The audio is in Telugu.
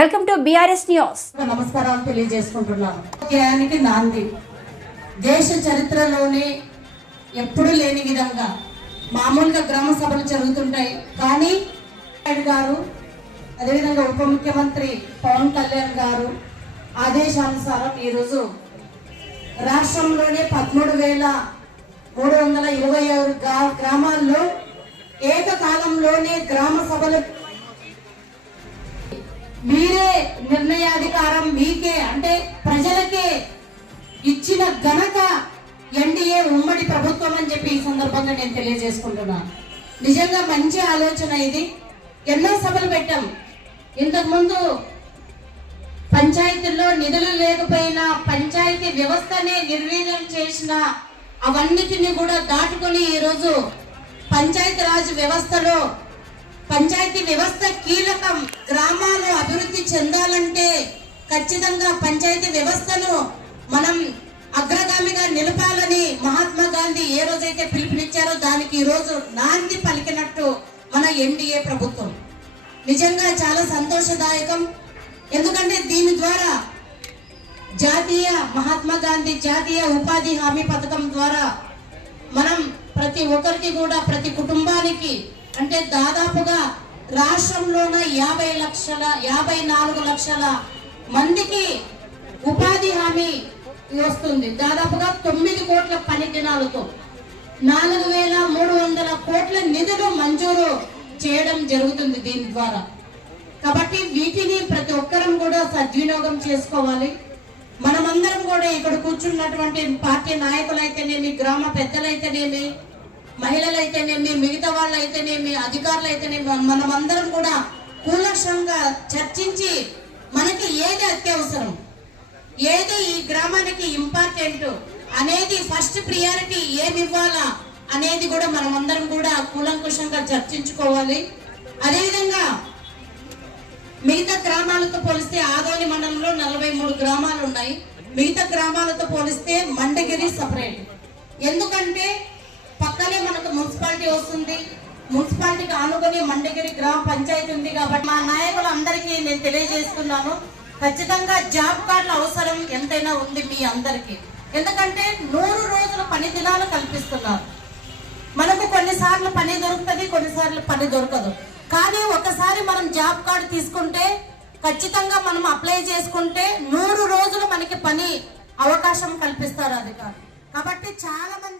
Welcome to BRS news. నమస్కారాలు తెలియజేసుకుంటున్నాను. జ్ఞానికి నాంది దేశ చరిత్రలోనే ఎప్పుడూ లేని విధంగా మామూలుగా గ్రామ సభలు జరుగుతుంటాయి. కానీ గారు అదేవిధంగా ఉప ముఖ్యమంత్రి పవన్ కళ్యాణ్ గారు ఆదేశానుసారం ఈరోజు రాష్ట్రంలోనే 13,326 గ్రామాల్లో ఏకకాలంలోనే గ్రామ సభలు మీరే నిర్ణయాధికారం మీకే అంటే ప్రజలకే ఇచ్చిన ఘనత ఎన్డీఏ ఉమ్మడి ప్రభుత్వం అని చెప్పి ఈ సందర్భంగా నేను తెలియజేసుకుంటున్నాను. నిజంగా మంచి ఆలోచన ఇది. ఎన్నో సభలు పెట్టాం. ఇంతకుముందు పంచాయతీల్లో నిధులు లేకపోయినా పంచాయతీ వ్యవస్థనే నిర్వీర్యం చేసిన అవన్నిటిని కూడా దాటుకొని ఈరోజు పంచాయతీ రాజ్ వ్యవస్థలో పంచాయతీ వ్యవస్థ కీలకం. గ్రామాలు అభివృద్ధి చెందాలంటే ఖచ్చితంగా పంచాయతీ వ్యవస్థను మనం అగ్రగామిగా నిలపాలని మహాత్మా గాంధీ ఏ రోజైతే పిలుపునిచ్చారో దానికి ఈ రోజు నాంది పలికినట్టు మన ఎన్డీఏ ప్రభుత్వం. నిజంగా చాలా సంతోషదాయకం. ఎందుకంటే దీని ద్వారా జాతీయ మహాత్మా గాంధీ జాతీయ ఉపాధి హామీ పథకం ద్వారా మనం ప్రతి ఒక్కరికి కూడా ప్రతి కుటుంబానికి అంటే దాదాపుగా రాష్ట్రంలోన 54 లక్షల మందికి ఉపాధి హామీ వస్తుంది. దాదాపుగా 9 కోట్ల పని దినాలతో 4,300 కోట్ల నిధులు మంజూరు చేయడం జరుగుతుంది దీని ద్వారా. కాబట్టి వీటిని ప్రతి ఒక్కరం కూడా సద్వినియోగం చేసుకోవాలి. మనమందరం కూడా ఇక్కడ కూర్చున్నటువంటి పార్టీ నాయకులైతేనేమి, గ్రామ పెద్దలైతేనేమి, మహిళలైతేనేమి, మిగతా వాళ్ళైతేనేమి, అధికారులైతేనేమి, మనమందరం కూడా కూలంకషంగా చర్చించి మనకి ఏది అత్యవసరం, ఏది ఈ గ్రామానికి ఇంపార్టెంట్ అనేది ఫస్ట్ ప్రియారిటీ ఏమి ఇవ్వాలా అనేది కూడా మనమందరం కూడా కూలంకషంగా చర్చించుకోవాలి. అదేవిధంగా మిగతా గ్రామాలతో పోలిస్తే ఆదోని మండలంలో 43 గ్రామాలు ఉన్నాయి. మిగతా గ్రామాలతో పోలిస్తే మండగిరి సపరేట్. ఎందుకంటే పక్కనే మనకు మున్సిపాలిటీ వస్తుంది. మున్సిపాలిటీకి ఆనుకొని మండగిరి గ్రామ పంచాయతీ ఉంది. కాబట్టి మా నాయకులందరికీ నేను తెలియజేస్తున్నాను, ఖచ్చితంగా జాబ్ కార్డుల అవసరం ఎంతైనా ఉంది మీ అందరికీ. ఎందుకంటే 100 రోజుల పని దినాలు కల్పిస్తున్నారు. మనకు కొన్నిసార్లు పని దొరుకుతుంది, కొన్నిసార్లు పని దొరకదు. కానీ ఒకసారి మనం జాబ్ కార్డు తీసుకుంటే ఖచ్చితంగా మనం అప్లై చేసుకుంటే 100 రోజులు మనకి పని అవకాశం కల్పిస్తారు అధికారులు. కాబట్టి చాలా మంది